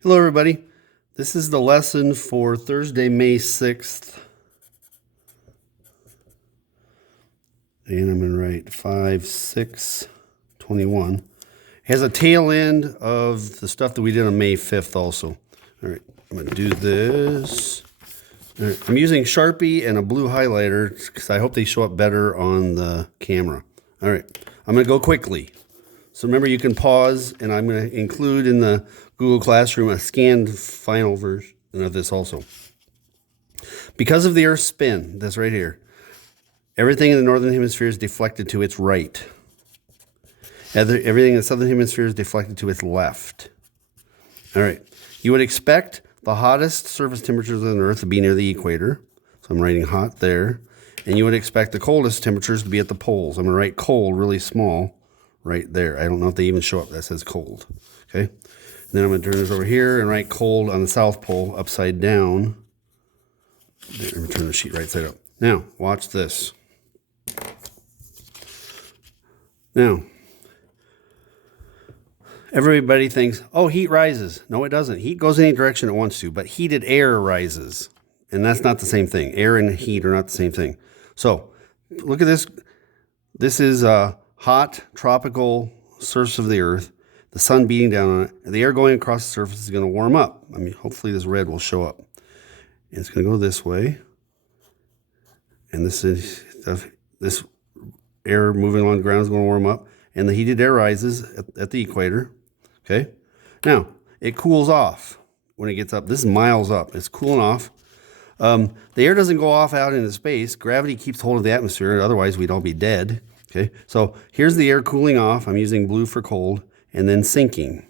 Hello, everybody. This is the lesson for Thursday, May 6th. And I'm going to write 5/6/21. It has a tail end of the stuff that we did on May 5th also. All right, I'm going to do this. All right, I'm using Sharpie and a blue highlighter because I hope they show up better on the camera. All right, I'm going to go quickly. So remember, you can pause, and I'm going to include in the Google Classroom a scanned final version of this also. Because of the Earth's spin, that's right here, everything in the northern hemisphere is deflected to its right. Everything in the southern hemisphere is deflected to its left. All right. You would expect the hottest surface temperatures on Earth to be near the equator. So I'm writing hot there. And you would expect the coldest temperatures to be at the poles. I'm going to write cold really small right there. I don't know if they even show up. That says cold. Okay. And then I'm going to turn this over here and write cold on the South Pole upside down. There, I'm going to turn the sheet right side up. Now, watch this. Now, everybody thinks, oh, heat rises. No, it doesn't. Heat goes any direction it wants to, but heated air rises. And that's not the same thing. Air and heat are not the same thing. So, look at this. This is a hot, tropical surface of the Earth. The sun beating down on it. And the air going across the surface is going to warm up. I mean, hopefully this red will show up. And it's going to go this way. And this air moving along the ground is going to warm up. And the heated air rises at the equator. Okay? Now, it cools off when it gets up. This is miles up. It's cooling off. The air doesn't go off out into space. Gravity keeps hold of the atmosphere. Otherwise, we'd all be dead. Okay? So here's the air cooling off. I'm using blue for cold. And then sinking.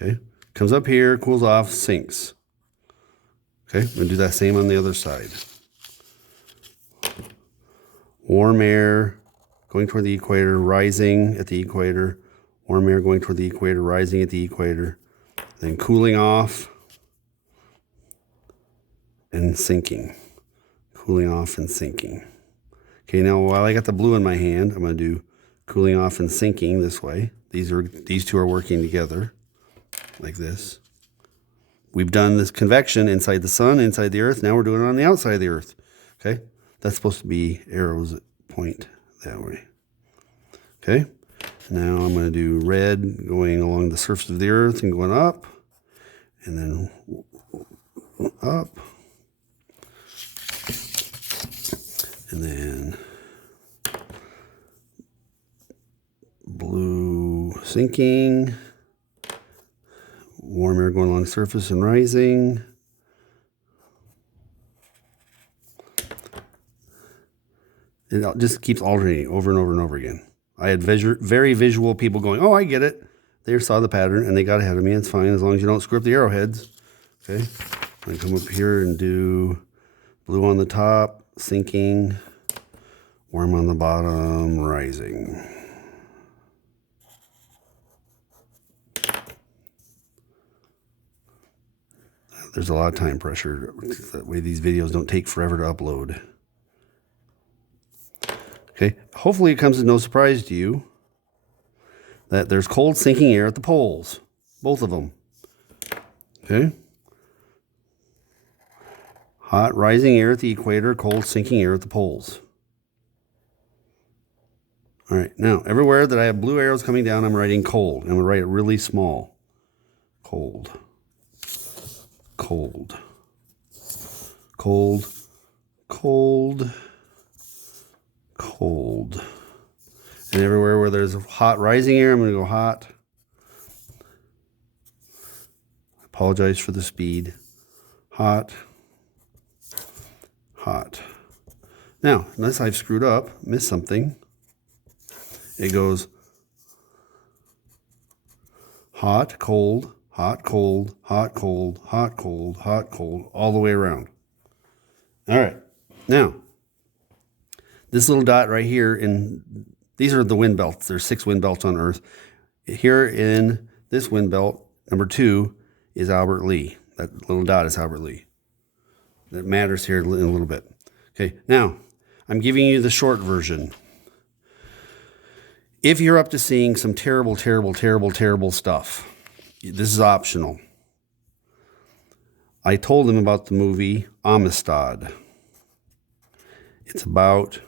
Okay? Comes up here, cools off, sinks. Okay? I'm going to do that same on the other side. Warm air going toward the equator, rising at the equator. Warm air going toward the equator, rising at the equator. Then cooling off and sinking. Cooling off and sinking. Okay, now while I got the blue in my hand, I'm going to do cooling off and sinking this way. These two are working together like this. We've done this convection inside the sun, inside the Earth. Now we're doing it on the outside of the Earth. Okay? That's supposed to be arrows that point that way. Okay? Now I'm going to do red going along the surface of the Earth and going up. And then up. And then blue sinking. Warm air going along the surface and rising. It just keeps alternating over and over and over again. I had very visual people going, oh, I get it. They saw the pattern and they got ahead of me. It's fine as long as you don't screw up the arrowheads. Okay. I'm going to come up here and do blue on the top, sinking, warm on the bottom, rising. There's a lot of time pressure. That way these videos don't take forever to upload. Okay, hopefully it comes as no surprise to you that there's cold sinking air at the poles. Both of them. Okay. Hot rising air at the equator, cold sinking air at the poles. All right, now everywhere that I have blue arrows coming down, I'm writing cold. I'm going to write it really small. Cold. Cold. Cold. Cold. Cold. And everywhere where there's hot rising air, I'm going to go hot. I apologize for the speed. Hot. Hot. Now, unless I've screwed up, missed something, it goes hot, cold, hot, cold, hot, cold, hot, cold, hot, cold, all the way around. All right. Now, this little dot right here, these are the wind belts. There's 6 wind belts on Earth. Here in this wind belt, number 2 is Albert Lee. That little dot is Albert Lee. That matters here in a little bit. Okay, now, I'm giving you the short version. If you're up to seeing some terrible, terrible, terrible, terrible stuff, this is optional. I told them about the movie Amistad. It's about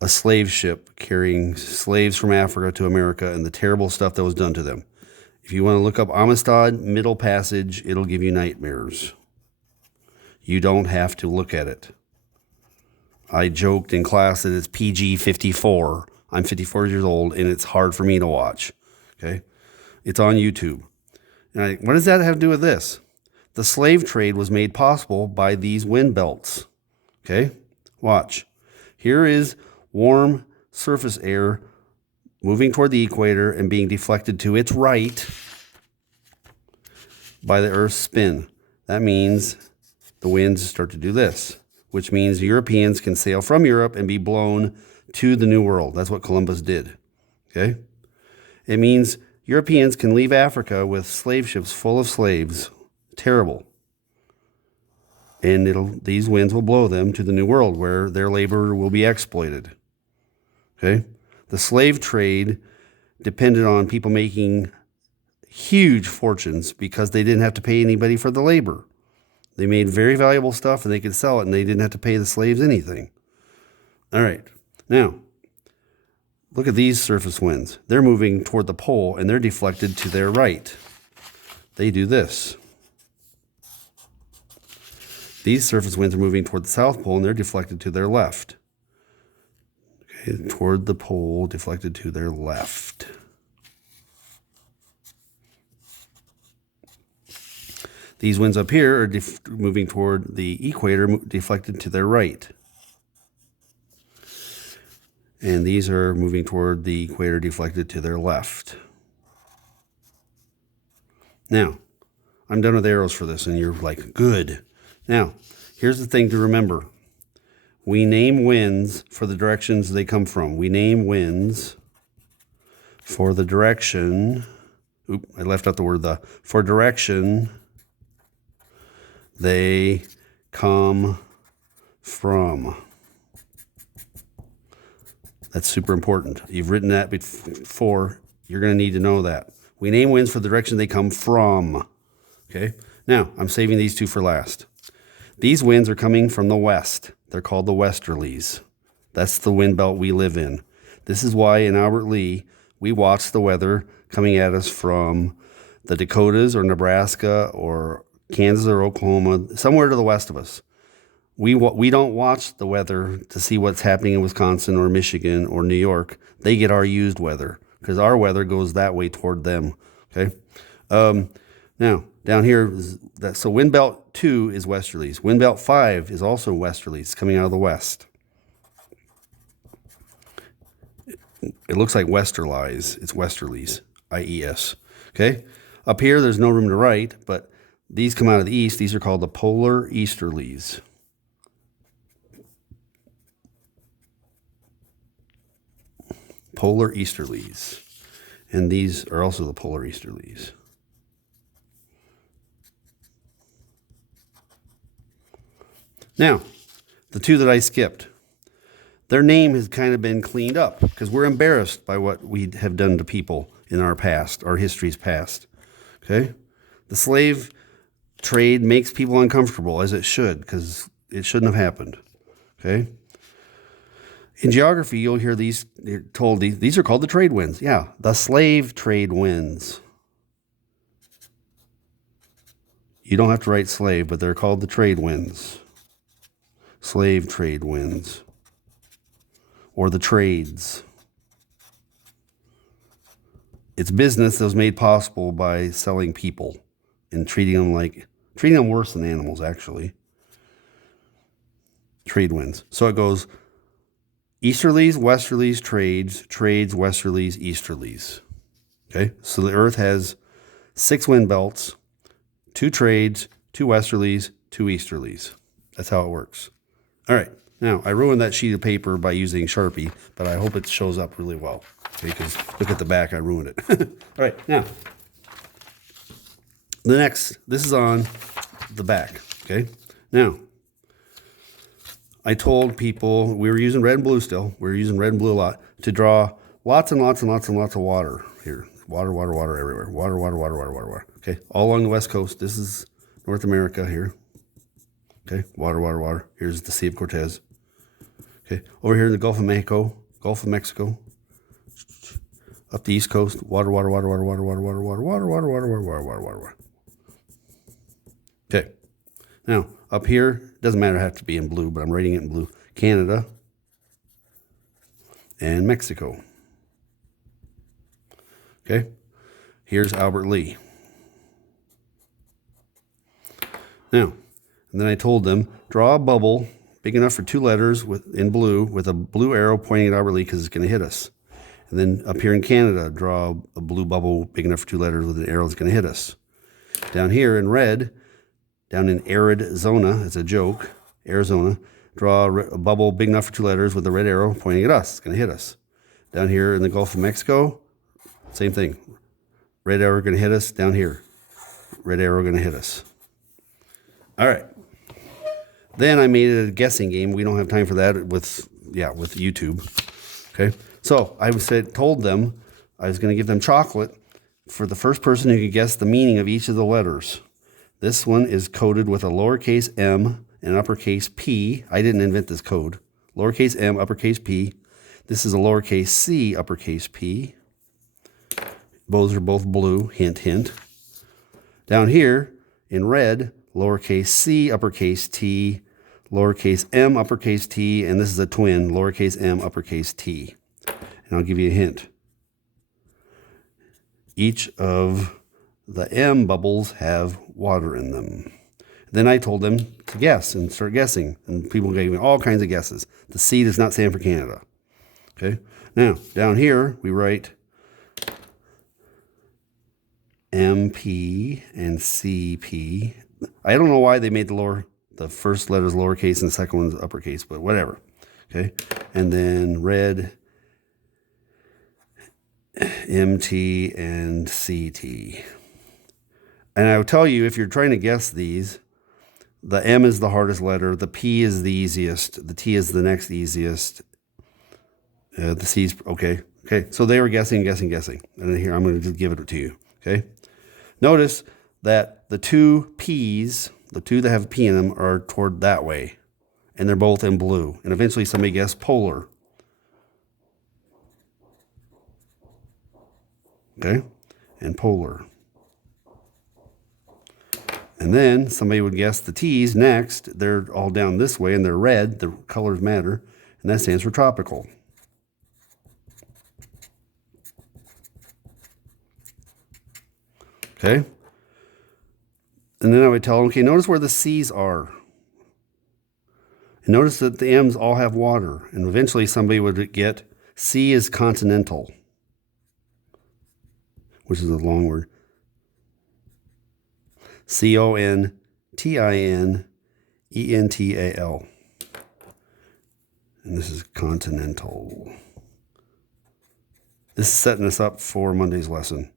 a slave ship carrying slaves from Africa to America and the terrible stuff that was done to them. If you want to look up Amistad Middle Passage, it'll give you nightmares. You don't have to look at it. I joked in class that it's PG 54. I'm 54 years old, and it's hard for me to watch. Okay? It's on YouTube. And what does that have to do with this? The slave trade was made possible by these wind belts. Okay? Watch. Here is warm surface air moving toward the equator and being deflected to its right by the Earth's spin. That means the winds start to do this, which means Europeans can sail from Europe and be blown to the New World. That's what Columbus did. Okay? It means Europeans can leave Africa with slave ships full of slaves. Terrible. And these winds will blow them to the New World where their labor will be exploited. Okay? The slave trade depended on people making huge fortunes because they didn't have to pay anybody for the labor. They made very valuable stuff and they could sell it and they didn't have to pay the slaves anything. All right. Now, look at these surface winds. They're moving toward the pole and they're deflected to their right. They do this. These surface winds are moving toward the South Pole and they're deflected to their left. Okay, toward the pole, deflected to their left. These winds up here are moving toward the equator, deflected to their right. And these are moving toward the equator, deflected to their left. Now, I'm done with arrows for this, and you're like, good. Now, here's the thing to remember. We name winds for the directions they come from. We name winds for the direction. I left out the word the. For direction they come from. That's super important. You've written that before. You're going to need to know that. We name winds for the direction they come from. Okay? Now, I'm saving these two for last. These winds are coming from the west. They're called the westerlies. That's the wind belt we live in. This is why in Albert Lea, we watch the weather coming at us from the Dakotas or Nebraska or Kansas or Oklahoma, somewhere to the west of us. We don't watch the weather to see what's happening in Wisconsin or Michigan or New York. They get our used weather because our weather goes that way toward them. Okay. Now down here, so wind belt 2 is westerlies. Wind belt 5 is also westerlies coming out of the west. It looks like westerlies. It's westerlies, I-E-S. Okay. Up here, there's no room to write, but these come out of the east. These are called the polar easterlies. Polar easterlies. And these are also the polar easterlies. Now, the two that I skipped, their name has kind of been cleaned up because we're embarrassed by what we have done to people in our past, our history's past. Okay? The slave trade makes people uncomfortable, as it should, because it shouldn't have happened. Okay? In geography, you'll hear these told, these are called the trade winds. Yeah, the slave trade winds. You don't have to write slave, but they're called the trade winds. Slave trade winds. Or the trades. It's business that was made possible by selling people and treating them worse than animals, actually. Trade winds. So it goes easterlies, westerlies, trades, westerlies, easterlies. Okay? So the Earth has 6 wind belts, 2 trades, 2 westerlies, 2 easterlies. That's how it works. All right. Now, I ruined that sheet of paper by using Sharpie, but I hope it shows up really well. Okay, because look at the back, I ruined it. All right. Now, this is on the back. Okay? Now, I told people, we were using red and blue still. We were using red and blue a lot to draw lots and lots and lots and lots of water here. Water everywhere. Water. Okay. All along the West Coast. This is North America here. Okay, water, water, water. Here's the Sea of Cortez. Okay, over here in the Gulf of Mexico, up the East Coast, water, water, water, water, water, water, water, water, water, water, water, water, water, water, water, water. Okay, now up here, it doesn't matter, it has to be in blue, but I'm writing it in blue. Canada and Mexico. Okay, here's Albert Lea. Now, and then I told them, draw a bubble big enough for 2 letters in blue with a blue arrow pointing at Albert Lea because it's going to hit us. And then up here in Canada, draw a blue bubble big enough for 2 letters with an arrow that's going to hit us. Down here in red, down in Arizona, it's a joke, Arizona, draw a bubble big enough for 2 letters with a red arrow pointing at us. It's going to hit us. Down here in the Gulf of Mexico, same thing. Red arrow going to hit us. Down here, red arrow going to hit us. All right. Then I made it a guessing game. We don't have time for that with YouTube. Okay. So I told them I was going to give them chocolate for the first person who could guess the meaning of each of the letters. This one is coded with a lowercase m and uppercase p. I didn't invent this code. Lowercase m, uppercase p. This is a lowercase c, uppercase p. Those are both blue. Hint, hint. Down here in red, lowercase c, uppercase t, lowercase m, uppercase t, and this is a twin, lowercase m, uppercase t. And I'll give you a hint. Each of the M bubbles have water in them. Then I told them to guess and start guessing, and people gave me all kinds of guesses. The C does not stand for Canada. Okay. Now, down here, we write MP and CP. I don't know why they made the first letter's lowercase and the second one's uppercase, but whatever. Okay. And then red, MT and CT. And I will tell you, if you're trying to guess these, the M is the hardest letter, the P is the easiest, the T is the next easiest, the C's, okay. Okay, so they were guessing. And then here, I'm going to just give it to you, okay? Notice that the 2 P's, the 2 that have a P in them, are toward that way. And they're both in blue. And eventually somebody guessed polar. Okay, and polar. And then somebody would guess the T's next. They're all down this way and they're red. The colors matter. And that stands for tropical. Okay. And then I would tell them, okay, notice where the C's are. And notice that the M's all have water. And eventually somebody would get C is continental, which is a long word. CONTINENTAL. And this is continental. This is setting us up for Monday's lesson.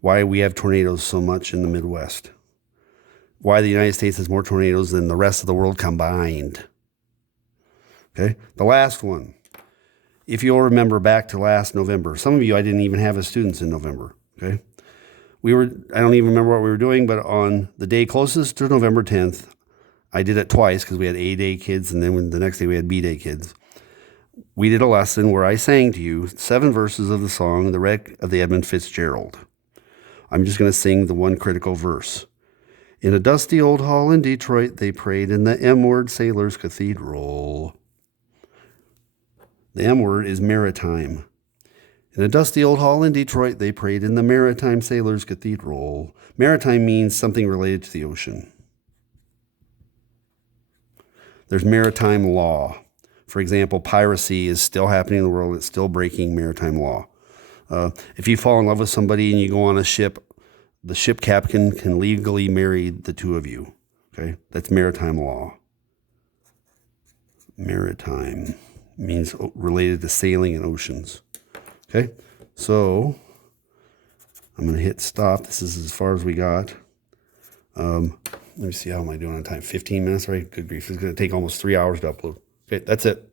Why we have tornadoes so much in the Midwest. Why the United States has more tornadoes than the rest of the world combined. Okay, the last one. If you'll remember back to last November, some of you, I didn't even have as students in November, okay? I don't even remember what we were doing, but on the day closest to November 10th, I did it twice because we had A-Day kids, and then the next day we had B-Day kids. We did a lesson where I sang to you 7 verses of the song, The Wreck of the Edmund Fitzgerald. I'm just going to sing the one critical verse. In a dusty old hall in Detroit, they prayed in the M-word Sailors Cathedral. The M word is maritime. In a dusty old hall in Detroit, they prayed in the Maritime Sailors Cathedral. Maritime means something related to the ocean. There's maritime law. For example, piracy is still happening in the world. It's still breaking maritime law. If you fall in love with somebody and you go on a ship, the ship captain can legally marry the 2 of you. Okay? That's maritime law. Maritime means related to sailing and oceans. Okay, so I'm going to hit stop. This is as far as we got. Let me see, how am I doing on time? 15 minutes, right? Good grief. It's going to take almost 3 hours to upload. Okay, that's it.